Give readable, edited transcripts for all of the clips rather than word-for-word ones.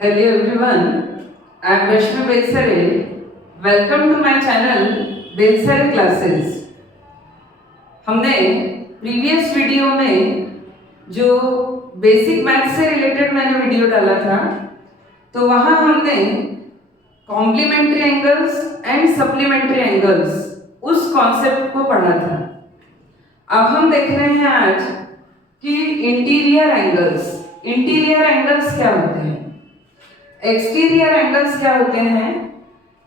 Hello everyone, I am Rashmi Belsare. Welcome to my channel Belsare Classes. हमने previous video में जो basic maths से related मैंने video डाला था, तो वहाँ हमने complementary angles and supplementary angles उस कॉन्सेप्ट को पढ़ा था। अब हम देख रहे हैं आज कि इंटीरियर एंगल्स क्या होते हैं, एक्सटीरियर एंगल्स क्या होते हैं,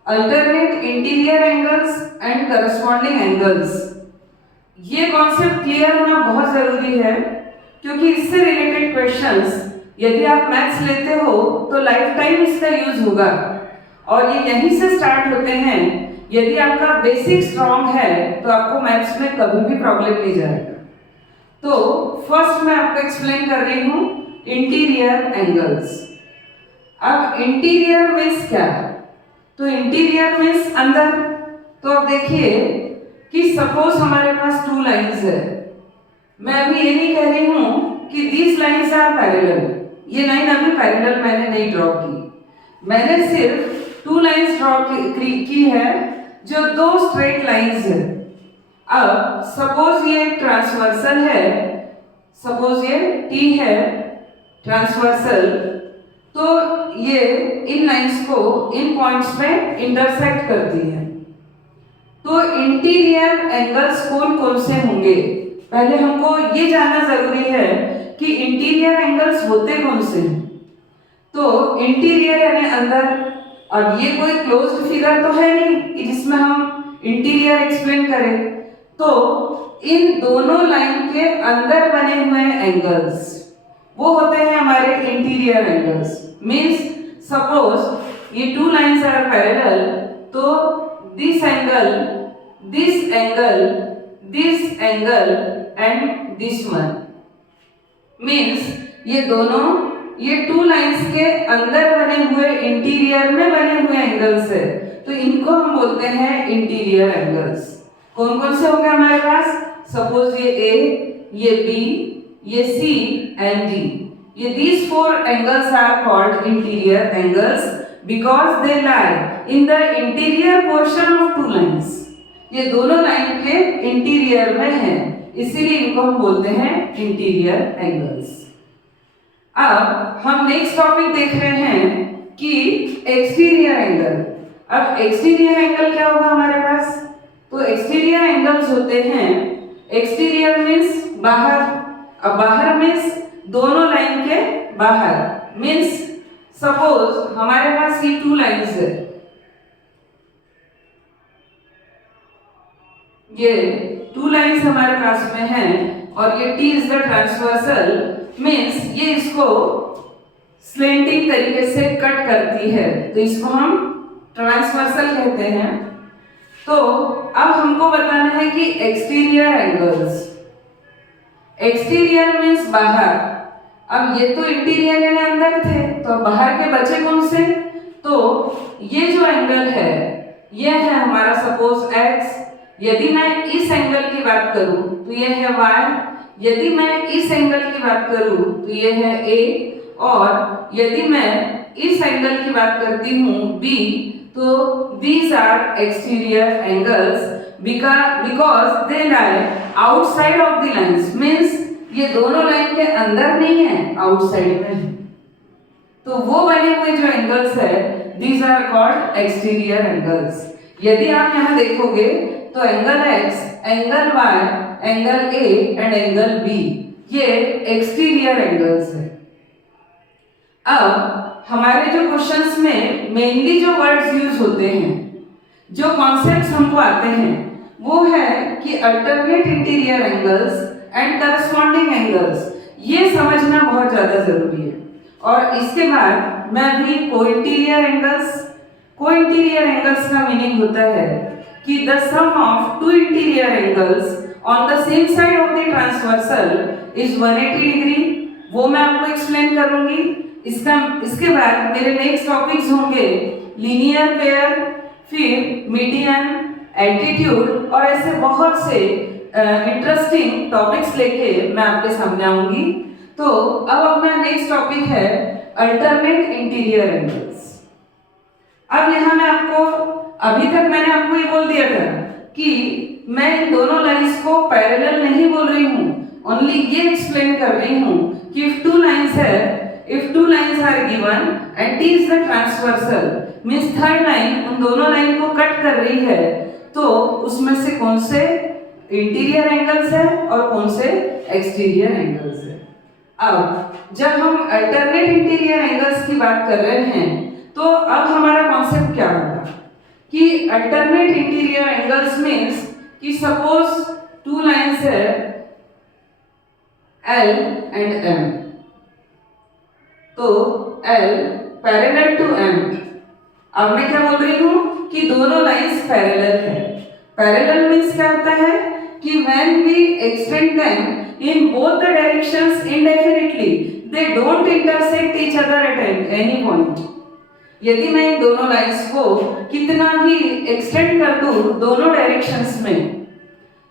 alternate interior angles and corresponding angles. ये कॉन्सेप्ट क्लियर होना बहुत जरूरी है, क्योंकि इससे रिलेटेड क्वेश्चंस यदि आप मैथ्स लेते हो तो लाइफ टाइम इसका यूज होगा, और ये यहीं से स्टार्ट होते हैं। यदि आपका बेसिक स्ट्रॉन्ग है तो आपको मैथ्स में कभी भी प्रॉब्लम नहीं जाएगा। तो फर्स्ट मैं आपको एक्सप्लेन कर रही हूँ इंटीरियर एंगल्स। अब इंटीरियर मीन्स क्या है? तो इंटीरियर मीन्स अंदर। तो अब देखिए कि सपोज हमारे पास टू लाइंस है। मैं अभी ये नहीं कह रही हूँ कि दीज लाइंस आर पैरेलल। ये लाइन अभी पैरेलल मैंने नहीं ड्रॉ की, मैंने सिर्फ टू लाइंस ड्रॉ की है जो दो स्ट्रेट लाइंस है। अब सपोज ये ट्रांसवर्सल है, सपोज ये टी है ट्रांसवर्सल, तो ये इन लाइंस को इन पॉइंट्स में इंटरसेक्ट करती है। तो इंटीरियर एंगल्स कौन कौन से होंगे, पहले हमको ये जानना जरूरी है कि इंटीरियर एंगल्स होते कौन से हैं। तो इंटीरियर यानी अंदर। अब ये कोई क्लोज्ड फिगर तो है नहीं कि जिसमें हम इंटीरियर एक्सप्लेन करें, तो इन दोनों लाइन के अंदर बने हुए एंगल्स वो होते हैं हमारे इंटीरियर एंगल्स। मीन्स सपोज ये टू लाइंस आर पैरेलल, तो this angle, this angle, this angle and this one, means ये दोनों ये टू लाइंस के अंदर बने हुए इंटीरियर में बने हुए एंगल्स है, तो इनको हम बोलते हैं इंटीरियर एंगल्स। कौन कौन से होंगे हमारे पास? सपोज ये ए, ये बी, ये सी एंड डी। ये these four angles are called interior angles because they lie in the interior portion of two lines. ये दोनों लाइन के इंटीरियर में हैं, इसीलिए इनको हम बोलते हैं इंटीरियर एंगल्स। अब हम नेक्स्ट टॉपिक देख रहे हैं कि एक्सटीरियर एंगल। अब एक्सटीरियर एंगल क्या होगा हमारे पास? तो एक्सटीरियर एंगल्स होते हैं, एक्सटीरियर मीन्स बाहर। अब बाहर मीन्स दोनों लाइन के बाहर। मीन्स सपोज हमारे पास ये टू लाइंस है, ये टू लाइंस हमारे पास में हैं, और ये T is the transversal. Means ये इसको स्लेंटिंग तरीके से कट करती है, तो इसको हम ट्रांसवर्सल कहते हैं। तो अब हमको बताना है कि एक्सटीरियर एंगल्स। एक्सटीरियर मीन्स बाहर। अब ये तो इंटीरियर यानी अंदर थे, तो बाहर के बचे कौन से? तो ये जो एंगल है ये है हमारा सपोज x। यदि मैं इस एंगल की बात करूं तो ये है y, यदि मैं इस एंगल की बात करूं तो ये है a, और यदि मैं इस एंगल की बात करती हूं b, तो these are exterior angles because they lie outside of the lines. Means ये दोनों लाइन के अंदर नहीं है, आउटसाइड में है। तो वो बने हुए जो एंगल्स है these are called exterior angles। यदि आप यहाँ देखोगे तो angle x, angle y, angle a and angle b ये एक्सटीरियर एंगल्स है। अब हमारे जो क्वेश्चंस में मेनली जो वर्ड्स यूज होते हैं, जो कॉन्सेप्ट्स हमको आते हैं, वो है कि alternate interior angles and corresponding angles. ये समझना बहुत ज्यादा जरूरी है। और इसके बाद मैं भी कोइंटीरियर एंगल्स। कोइंटीरियर एंगल्स का मीनिंग होता है कि the sum of two interior angles on the same side of the transversal is 180 degree. वो मैं आपको एक्सप्लेन करूंगी। इसके बाद मेरे नेक्स्ट टॉपिक्स होंगे लीनियर पेयर, फिर मीडियन, एल्टीट्यूड, और ऐसे बहुत से इंटरेस्टिंग टॉपिक्स लेके मैं आपके सामने आऊंगी। तो अब अपना नेक्स्ट टॉपिक है अल्टरनेट इंटीरियर एंगल्स। अब यहाँ मैं आपको, अभी तक मैंने आपको ये बोल दिया था कि मैं इन दोनों लाइंस को पैरेलल नहीं बोल रही हूँ, ओनली ये एक्सप्लेन कर रही हूँ कि if two lines are given and T is the transversal, means third line उन दोनों लाइन को कट कर रही है, तो उसमें से कौन से इंटीरियर एंगल्स है और कौन से एक्सटीरियर एंगल्स है। अब जब हम अल्टरनेट इंटीरियर एंगल्स की बात कर रहे हैं तो अब हमारा कॉन्सेप्ट क्या होगा कि अल्टरनेट इंटीरियर एंगल्स मीन्स कि सपोज टू लाइंस है L एंड M, तो L पैरेलल टू M। अब मैं क्या बोल रही हूँ कि दोनों लाइंस पैरेलल है। पैरेलल मीन्स क्या होता है कि when we extend them in both the directions indefinitely, they don't intersect each other at any point। यदि मैं इन दोनों लाइंस को कितना भी एक्सटेंड कर दूं दोनों डायरेक्शंस में,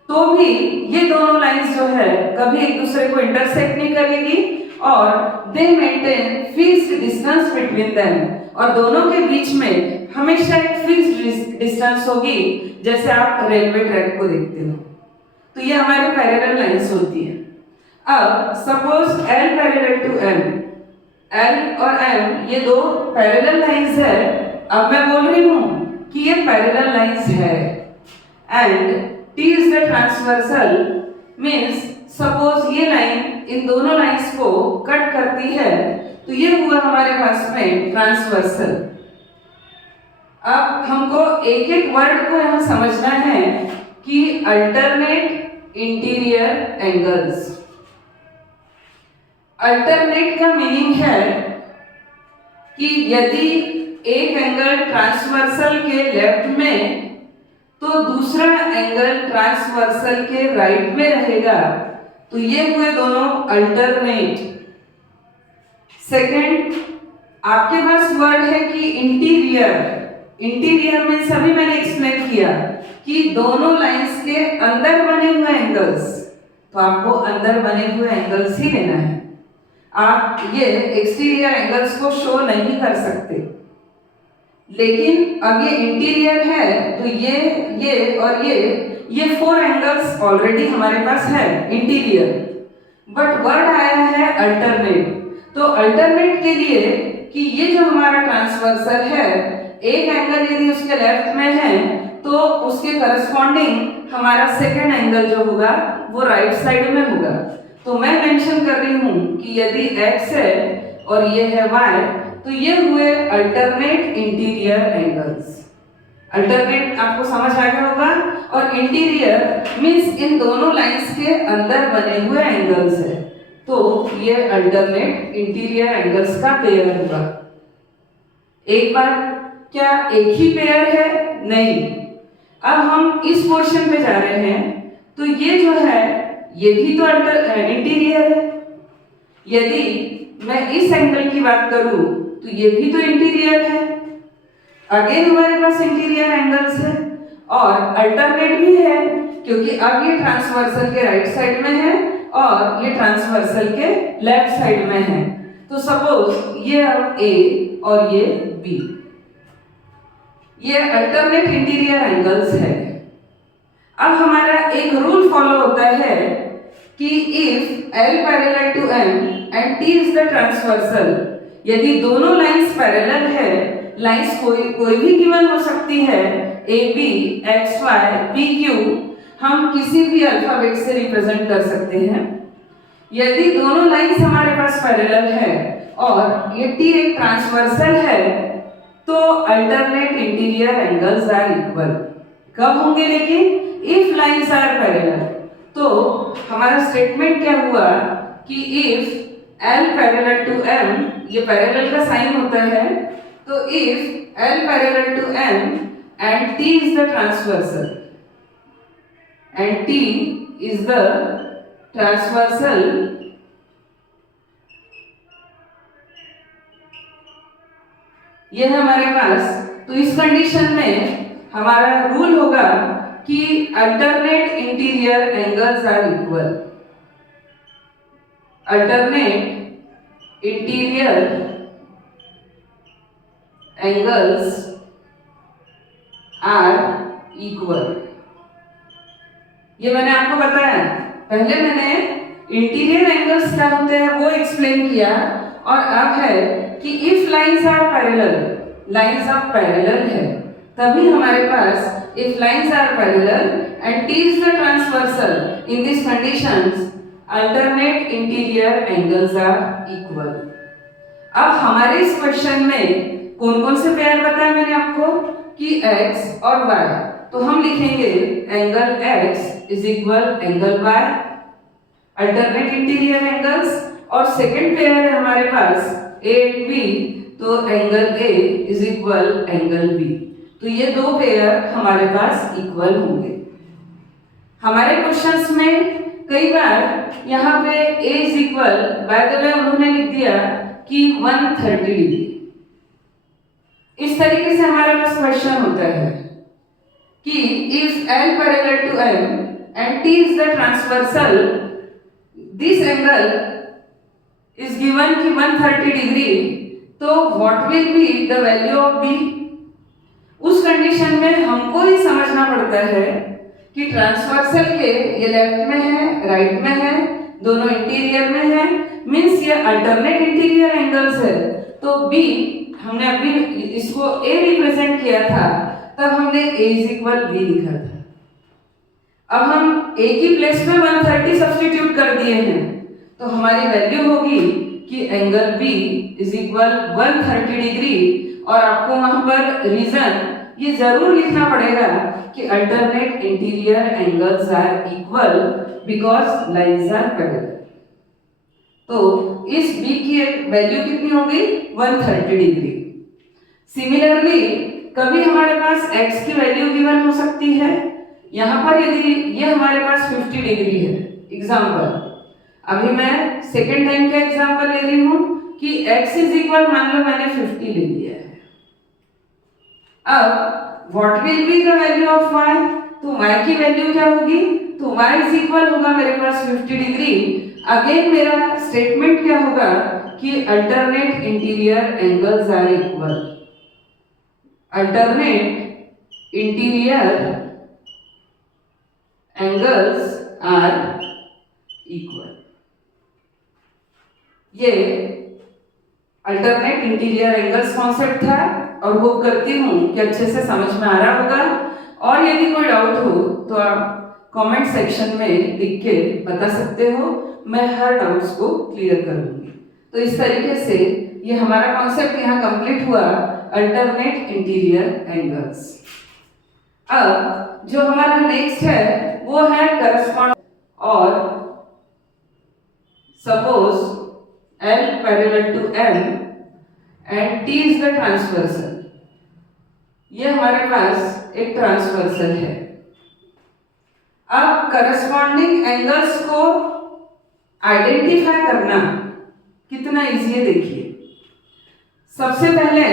तो भी ये दोनों लाइंस जो है कभी एक दूसरे को इंटरसेक्ट नहीं करेगी और दे maintain fixed distance between them, और दोनों के बीच में हमेशा एक फिक्स्ड डिस्टेंस होगी, जैसे आप रेलवे ट्रैक को देखते हो। तो ये हमारी पैरेलल लाइंस होती है। अब suppose L parallel to M, L और M ये दो पैरेलल लाइंस है। अब मैं बोल रही हूँ कि ये पैरेलल लाइंस है and T is the transversal, means suppose ये लाइन इन दोनों लाइंस को कट करती है, तो ये हुआ हमारे पास में ट्रांसवर्सल। अब हमको एक एक वर्ड को यहाँ समझना है कि अल्टरनेट इंटीरियर एंगल्स। अल्टरनेट का मीनिंग है कि यदि एक एंगल ट्रांसवर्सल के लेफ्ट में तो दूसरा एंगल ट्रांसवर्सल के राइट में रहेगा, तो ये हुए दोनों अल्टरनेट। सेकंड, आपके पास वर्ड है कि इंटीरियर। इंटीरियर में सभी मैंने एक्सप्लेन किया कि दोनों लाइंस के अंदर बने हुए एंगल्स, तो आपको अंदर बने हुए एंगल्स ही लेना है। आप ये एक्सटीरियर एंगल्स को शो नहीं कर सकते। लेकिन अब ये इंटीरियर है तो ये और ये 4 एंगल्स ऑलरेडी हमारे पास है इंटीरियर, बट वर्ड आया है अल्टरनेट। तो अल्टरनेट के लिए कि ये जो हमारा ट्रांसवर्सल है, एक एंगल यदि उसके लेफ्ट में है तो उसके करस्पॉन्डिंग हमारा सेकंड एंगल जो होगा वो राइट साइड में होगा। तो मैं मेंशन कर रही हूँ कि यदि x है और ये है y, तो ये हुए अल्टरनेट इंटीरियर एंगल्स। अल्टरनेट आपको समझ आ गया होगा, और इंटीरियर मींस इन दोनों लाइंस के अंदर बने हुए एंगल्स है, तो ये अल्टरनेट इंटीरियर एंगल्स का पेयर होगा। एक बार क्या एक ही पेयर है? नहीं। अब हम इस पोर्शन पे जा रहे हैं, तो ये जो है ये भी तो इंटीरियर है। यदि मैं इस एंगल की बात करूं तो ये भी तो इंटीरियर है। अगेन हमारे पास इंटीरियर एंगल्स है और अल्टरनेट भी है, क्योंकि अब ये ट्रांसवर्सल के राइट साइड में है और ये ट्रांसवर्सल के लेफ्ट साइड में है। तो सपोज ये अब A और ये B, ये अल्टरनेट इंटीरियर एंगल्स है। अब हमारा एक रूल फॉलो होता है कि if L parallel to M and T is the transversal, यदि दोनों लाइंस पैरेलल है, लाइंस कोई भी गिवन हो सकती है, AB, XY, PQ, हम किसी भी अल्फाबेट से रिप्रेजेंट कर सकते हैं। यदि दोनों लाइंस हमारे पास पैरेलल है और ये T एक ट्रांसवर्सल है, तो alternate interior angles are equal. कब होंगे लेकिन? If lines are parallel. तो हमारा स्टेटमेंट क्या हुआ कि if L parallel to M, ये पैरेलल का साइन होता है, तो if L parallel to M and T is the transversal and T is the transversal, ये हमारे पास, तो इस कंडीशन में हमारा रूल होगा कि alternate interior angles are equal. Alternate interior angles are equal. ये मैंने आपको बताया, पहले मैंने इंटीरियर एंगल्स क्या होते हैं वो एक्सप्लेन किया, और अब है कि if lines are parallel, lines अब पैरेलल है, तभी हमारे पास if lines are parallel and T is the transversal, in this conditions alternate interior angles are equal. अब हमारे इस क्वेश्चन में कौन कौन से पेयर बताया मैंने आपको कि x और y, तो हम लिखेंगे angle x is equal angle y, alternate interior angles, और सेकंड पेयर है हमारे पास a एंड b, तो angle a is equal angle b। तो ये दो पेयर हमारे पास इक्वल होंगे। हमारे क्वेश्चंस में कई बार यहाँ पे a is equal, by the way उन्होंने लिख दिया कि 130 डिग्री। इस तरीके से हमारे पास क्वेश्चन होता है कि if L parallel to M and T is the transversal, this angle is given कि 130 डिग्री, तो what will be the value of B? उस कंडीशन में हमको ही समझना पड़ता है कि ट्रांसवर्सल के ये लेफ्ट में है, राइट में है, दोनों इंटीरियर में है, मींस ये अल्टरनेट इंटीरियर एंगल्स है। तो B हमने अभी इसको A रिप्रेजेंट किया था, तब हमने A इज इक्वल B लिखा था। अब हम A की प्लेस में 130 सब्स्टिट्यूट कर दिए हैं, तो हमारी वैल्यू होगी कि angle B is equal 130 degree, और आपको वहां पर रीजन ये जरूर लिखना पड़ेगा कि alternate interior angles are equal because lines are parallel. तो इस B की वैल्यू कितनी होगी 130 डिग्री। सिमिलरली कभी हमारे पास x की वैल्यू गिवन हो सकती है, यहाँ पर यदि ये हमारे पास 50 डिग्री है, एग्जाम्पल, अभी मैं सेकेंड टाइम क्या एग्जाम्पल ले रही हूँ कि x इज इक्वल, मान लो मैंने 50 ले लिया है। अब what will be the value of y, तो y की वैल्यू क्या होगी, तो y इज इक्वल होगा मेरे पास 50 डिग्री। अगेन मेरा स्टेटमेंट क्या होगा कि alternate interior angles are equal, alternate interior angles are equal. ये अल्टरनेट इंटीरियर एंगल्स कॉन्सेप्ट था, और होप करती हूँ कि अच्छे से समझ में आ रहा होगा। और यदि कोई डाउट हो तो आप कमेंट सेक्शन में लिख के बता सकते हो, मैं हर डाउट्स को क्लियर कर दूंगी। तो इस तरीके से ये हमारा कॉन्सेप्ट यहाँ कंप्लीट हुआ, अल्टरनेट इंटीरियर एंगल्स। अब जो हमारा नेक्स्ट है वो है करस्पॉन्ड, और suppose L parallel to M and T is the transversal. ये हमारे पास एक ट्रांसवर्सल है। अब करस्पॉन्डिंग एंगल्स को आइडेंटिफाई करना कितना इजी है देखिए। सबसे पहले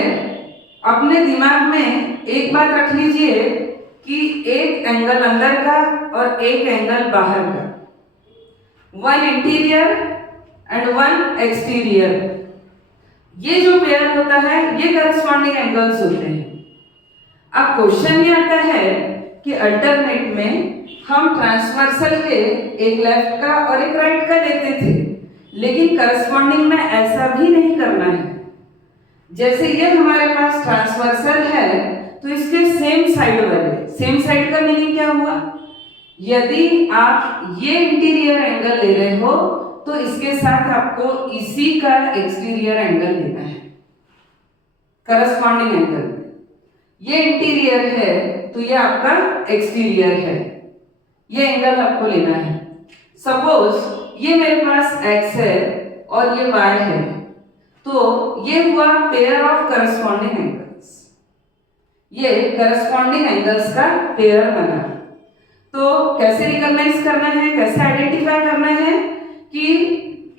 अपने दिमाग में एक बात रख लीजिए कि एक एंगल अंदर का और एक एंगल बाहर का, one interior and one exterior, ये जो पेयर होता है ये करस्पॉन्डिंग एंगल्स होते हैं। अब क्वेश्चन ये आता है कि अल्टरनेट में हम ट्रांसवर्सल के एक लेफ्ट का और एक राइट का लेते थे, लेकिन करस्पॉन्डिंग में ऐसा भी नहीं करना है। जैसे ये हमारे पास ट्रांसवर्सल है तो इसके सेम साइड वाले, सेम साइड का मीनिंग क्या हुआ, यदि आप ये इंटीरियर एंगल ले रहे हो तो इसके साथ आपको इसी का एक्सटीरियर एंगल लेना है करस्पॉन्डिंग एंगल। ये इंटीरियर है तो ये आपका एक्सटीरियर है, ये एंगल आपको लेना है। सपोज ये मेरे पास x है और ये y है, तो ये हुआ पेयर ऑफ करस्पॉन्डिंग एंगल्स, ये करस्पॉन्डिंग एंगल्स का पेयर बना। तो कैसे रिकॉग्नाइज करना है, कैसे आइडेंटिफाई करना है कि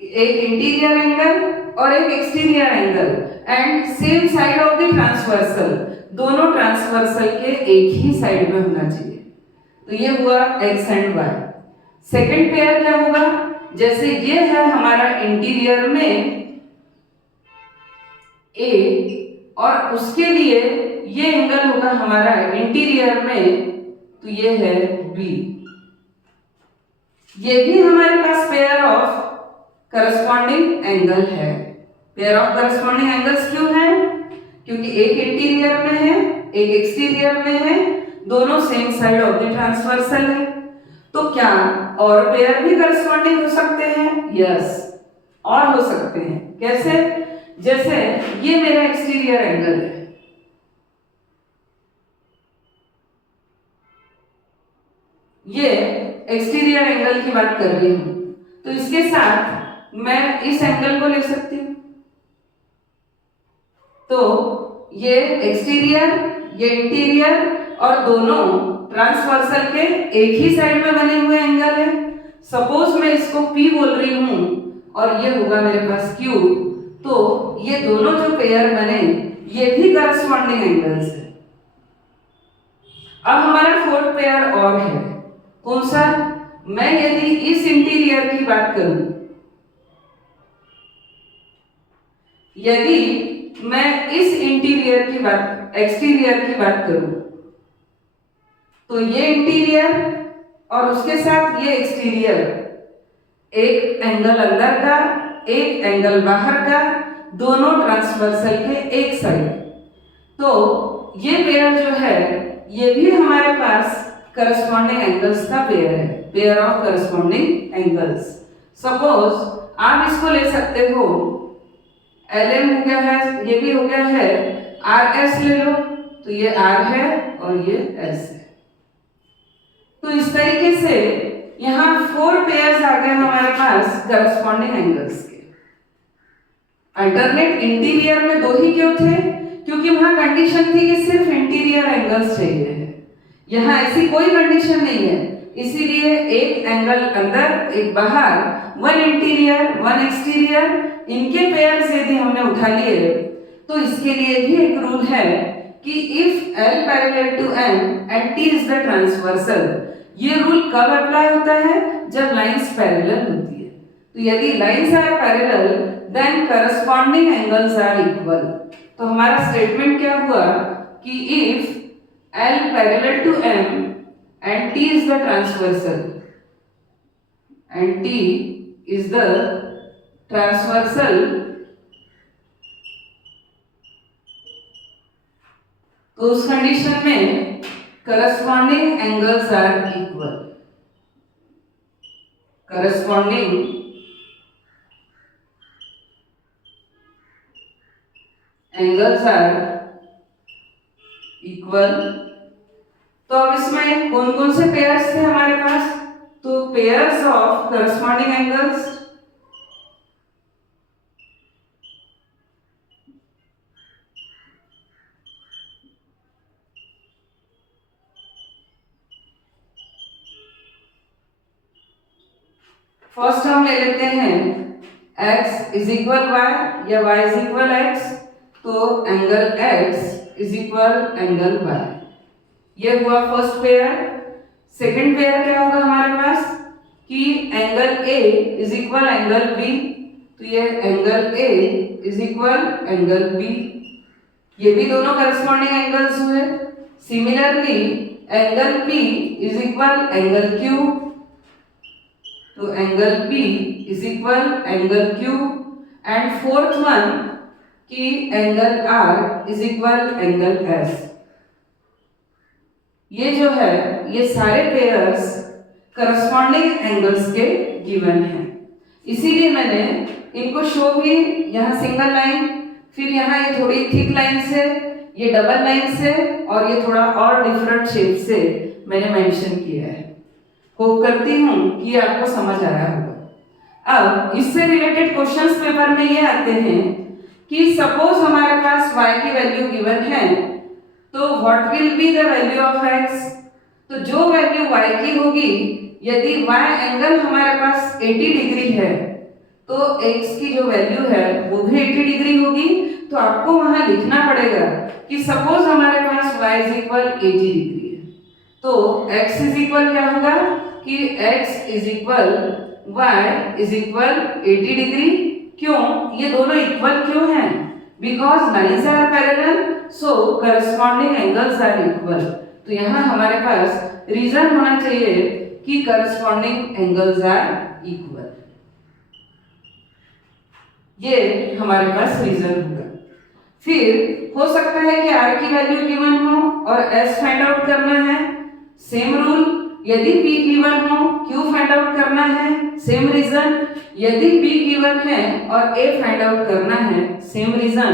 एक इंटीरियर एंगल और एक exterior angle and same side of the transversal, दोनों ट्रांसवर्सल के एक ही साइड में होना चाहिए। तो ये हुआ x and y। Second pair क्या होगा, जैसे ये है हमारा इंटीरियर में a और उसके लिए ये एंगल होगा हमारा इंटीरियर में, तो ये है बी। ये भी हमारे पास पेयर ऑफ करस्पॉन्डिंग एंगल है। पेयर ऑफ करस्पॉन्डिंग एंगल्स क्यों है? क्योंकि एक इंटीरियर में है, एक एक्सटीरियर में है, दोनों same side of the transversal है। तो क्या और पेयर भी करस्पॉन्डिंग हो सकते हैं? यस, और हो सकते हैं। कैसे? जैसे ये मेरा एक्सटीरियर एंगल है, ये एक्सटीरियर एंगल की बात कर रही हूं, तो इसके साथ मैं इस एंगल को ले सकती हूं। तो ये एक्सटीरियर, ये इंटीरियर और दोनों ट्रांसवर्सल के एक ही साइड में बने हुए एंगल है। सपोज मैं इसको P बोल रही हूं और ये होगा मेरे पास Q, तो ये दोनों जो पेयर बने ये भी करस्पॉन्डिंग एंगल्स है। अब हमारा फोर्थ पेयर और है, कौन सा? मैं यदि इस इंटीरियर की बात करूं, यदि मैं इस इंटीरियर की बात, एक्सटीरियर की बात करूं, तो ये इंटीरियर और उसके साथ ये एक्सटीरियर, एक एंगल अंदर का, एक एंगल बाहर का, दोनों ट्रांसवर्सल के एक साइड। तो ये पेयर जो है ये भी हमारे पास करस्पॉन्डिंग एंगल्स का पेयर है, pair of corresponding angles. Suppose आप इसको ले सकते हो, LM हो गया है, ये भी हो गया है, RS ले लो, तो ये R है और ये S है। तो इस तरीके से यहां 4 पेयर्स आ गए हमारे पास करस्पॉन्डिंग एंगल्स के। अल्टरनेट इंटीरियर में 2 ही क्यों थे? क्योंकि वहां कंडीशन थी कि सिर्फ इंटीरियर एंगल्स चाहिए है। यहां ऐसी कोई कंडीशन नहीं है, इसीलिए एक एंगल अंदर, एक बाहर, 1 इंटीरियर 1 एक्सटीरियर, इनके पेयर्स यदि हमने उठा लिए तो इसके लिए भी एक रूल है कि if L parallel to M and T is the transversal. ये रूल कब अप्लाई होता है? जब लाइंस पैरेलल होती है। तो यदि lines are parallel then corresponding angles are equal. तो हमारा स्टेटमेंट क्या हुआ कि if L parallel to M and T is the transversal and T is the transversal, तो उस कंडीशन में corresponding angles are equal. Corresponding angles are equal. तो अब इसमें कौन कौन से पेयर्स थे हमारे पास? तो pairs of corresponding angles, first हम ले लेते हैं x इज इक्वल y या y इज इक्वल x, तो angle x is equal angle y। ये हुआ फर्स्ट पेयर। सेकंड पेयर क्या होगा हमारे पास कि angle A is equal angle B, तो ये angle A is equal angle B। ये भी दोनों करस्पॉन्डिंग एंगल्स हुए। Similarly angle P is equal angle Q, तो angle P is equal angle Q। And fourth one कि angle R is equal angle S। ये जो है ये सारे पेयर्स करस्पॉन्डिंग एंगल्स के गिवन हैं, इसीलिए मैंने इनको शो भी यहाँ सिंगल लाइन, फिर यहाँ ये थोड़ी थिक लाइन से, ये डबल लाइन से और ये थोड़ा और डिफरेंट शेप से मैंने मेंशन किया है। होप करती हूँ कि ये आपको समझ आया होगा। अब इससे रिलेटेड क्वेश्चंस पेपर में ये आते हैं कि सपोज हमारे पास y की वैल्यू गिवन है, तो what will be the value of x। तो जो वैल्यू y की होगी, यदि y एंगल हमारे पास 80 डिग्री है तो x की जो वैल्यू है वो भी 80 डिग्री होगी। तो आपको वहां लिखना पड़ेगा कि सपोज हमारे पास y इज इक्वल 80 डिग्री है, तो x इज इक्वल क्या होगा कि x is equal y is equal 80 degree. क्यों? ये दोनों इक्वल क्यों हैं? Because lines are parallel so corresponding angles are equal. तो यहाँ हमारे पास रीजन होना चाहिए कि करस्पॉन्डिंग एंगल्स आर इक्वल। ये हमारे पास रीजन होगा। फिर हो सकता है कि r की वैल्यू गिवन हो और s फाइंड आउट करना है, सेम रूल। यदि p गिवन हो q फाइंड आउट करना है, सेम रीजन। यदि p गिवन है और a फाइंड आउट करना है, सेम रीजन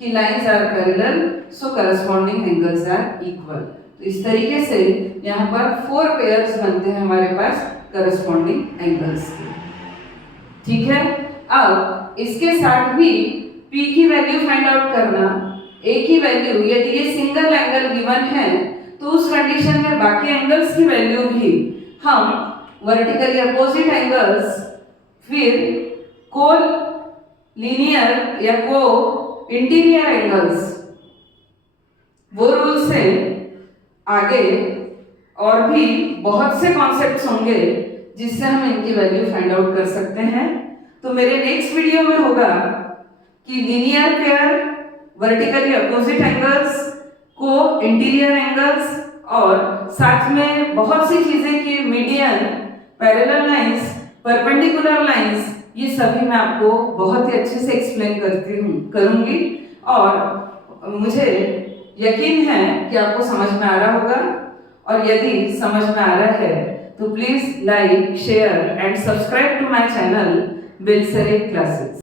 कि lines are parallel so corresponding angles are equal. तो इस तरीके से यहाँ पर 4 पेयर्स बनते हैं हमारे पास करस्पॉन्डिंग एंगल्स के। ठीक है, अब इसके साथ भी P की वैल्यू फाइंड आउट करना, A की वैल्यू, यदि ये सिंगल एंगल गिवन है तो उस कंडीशन में बाकी एंगल्स की वैल्यू भी हम वर्टिकली अपोजिट एंगल्स, फिर को लीनियर या को इंटीरियर एंगल्स, वो रूल से आगे और भी बहुत से कॉन्सेप्ट्स होंगे जिससे हम इनकी वैल्यू फाइंड आउट कर सकते हैं। तो मेरे नेक्स्ट वीडियो में होगा कि linear pair, vertically opposite angles, को इंटीरियर एंगल्स और साथ में बहुत सी चीजें कि median, parallel lines, perpendicular lines, ये सभी मैं आपको बहुत ही अच्छे से एक्सप्लेन करूंगी और मुझे यकीन है कि आपको समझ में आ रहा होगा। और यदि समझ में आ रहा है तो please like, share and subscribe to my channel Belsare classes.